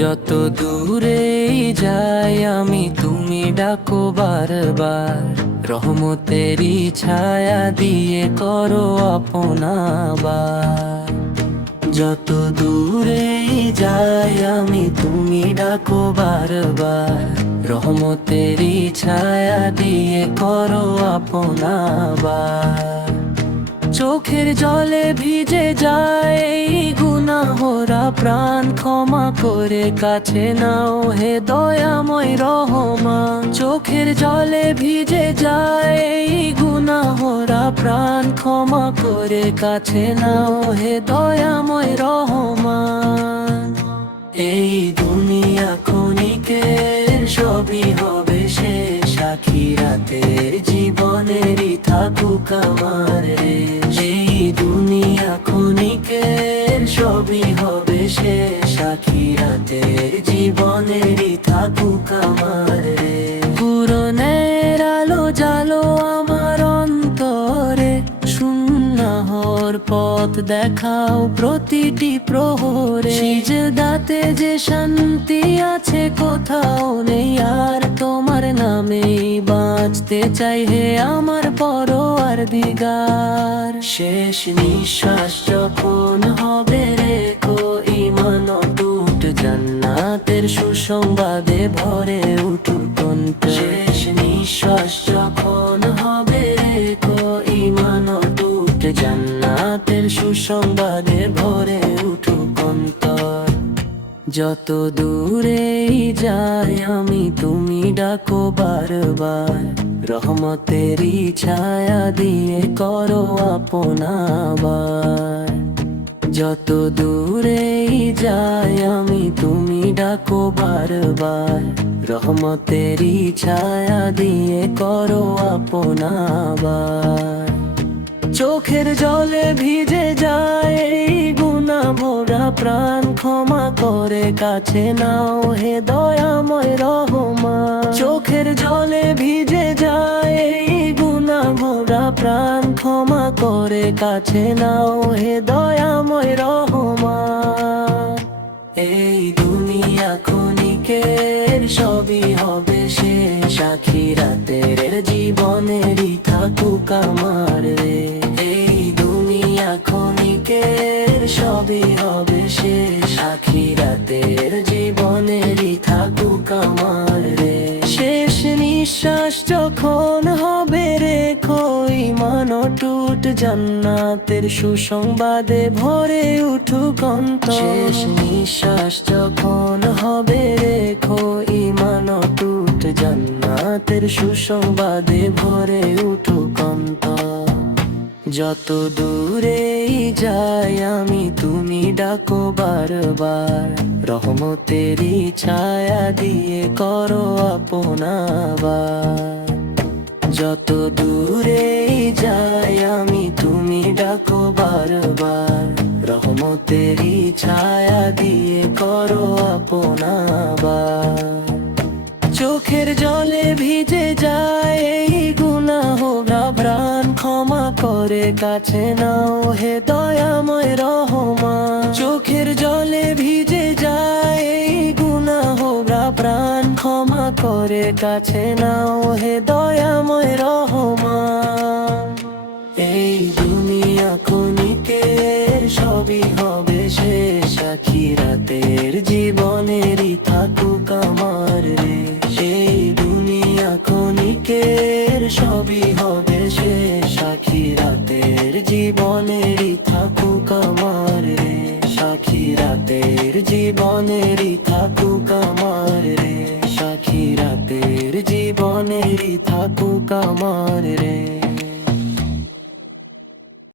যত দূরেই যাই আমি তুমি ডাকো বারবার, রহমতেরই ছায়া দিয়ে করো আপনাবার। যত দূরেই যাই আমি তুমি ডাকো বারবার, রহমতেরই ছায়া দিয়ে করো আপনাবার। চোখের জলে ভিজে যায় গুনাহরা প্রাণ, ক্ষমা করে কাছে নাও হে দয়াময় রহমান। চোখের জলে ভিজে যায় গুনাহরা প্রাণ, ক্ষমা করে কাছে নাও হে দয়াময় রহমান। এই দুনিয়া ক্ষণিকের, সবই হবে শেষ, আখিরাতের জীবনেরই থাকুক আমার রেশ। এই দুনিয়া ক্ষণিকের, সবই হবে শেষ, আখিরাতের জীবনেরই থাকুক আমার রেশ। পুরনের আলো জালো আমার অন্তরে, সুন্নাহর পথ দেখাও প্রতিটি প্রহরে। সিজদাতে যে শান্তি আছে কোথাও নেই আর, তোমার নামেই বাঁচতে চাই হে আমার পরওয়ারদিগার। শেষ নিঃশ্বাস যখন হবে রেখো ঈমান অটুট, জান্নাতের সুসংবাদে ভরে উঠুক কণ্ঠ। শেষ নিঃশ্বাস যখন হবে রেখো ঈমান অটুট, জান্নাতের সুসংবাদে ভরে উঠুক অন্তর। যত দূরেই যাই আমি তুমি ডাকো বারবার, রহমতেরই ছায়া দিয়ে করো আপনাবার। যত দূরেই যাই আমি তুমি ডাকো বারবার, রহমতেরই ছায়া দিয়ে করো আপনাবার। চোখের জলে ভিজে যায় গুনাহ ভরা প্রাণ, ক্ষমা করে কাছে নাও হে দয়াময় রহমান। চোখের জলে ভিজে যায় গুনাহ ভরা প্রাণ, ক্ষমা করে কাছে নাও হে দয়াময় রহমান। এই দুনিয়া ক্ষণিকের, সবই হবে শেষ, আখিরাতের জীবনেরই থাকুক আমার রেশ। এই দুনিয়া ক্ষণিকের, সবই হবে শেষ, আখিরাতের জীবনেরই থাকুক আমার রেশ। শেষ নিঃশ্বাস যখন হবে রেখো ঈমান অটুট, জান্নাতের সুসংবাদে ভরে উঠুক অন্তর। শেষ নিঃশ্বাস যখন হবে রেখো ঈমান অটুট, জান্নাতের সুসংবাদে ভরে উঠুক অন্তর। যত দূরেই যাই আমি তুমি ডাকো বারবার, রহমতেরই ছায়া দিয়ে করো আপনাবার। যত দূরেই যাই আমি তুমি ডাকো বারবার, রহমতেরই ছায়া দিয়ে করো আপনাবার। চোখের জলে ভিজে যায় গুনাহরা প্রাণ, ক্ষমা করে কাছে নাও হে দয়াময় রহমান। চোখের জলে ভিজে যায় গুনাহরা প্রাণ, ক্ষমা করে কাছে নাও হে দয়াময় রহমান। এই দুনিয়া ক্ষণিকের, সবই হবে শেষ, আখিরাতের জীবনেরই থাকুক আমার রেশ। এই দুনিয়া ক্ষণিকের, সবই হবে শেষ, আখিরাতের জীবনেরই থাকুক আমার রেশ। আখিরাতের জীবনেরই থাকুক আমার রেশ, আখিরাতের জীবনেরই থাকুক আমার রেশ।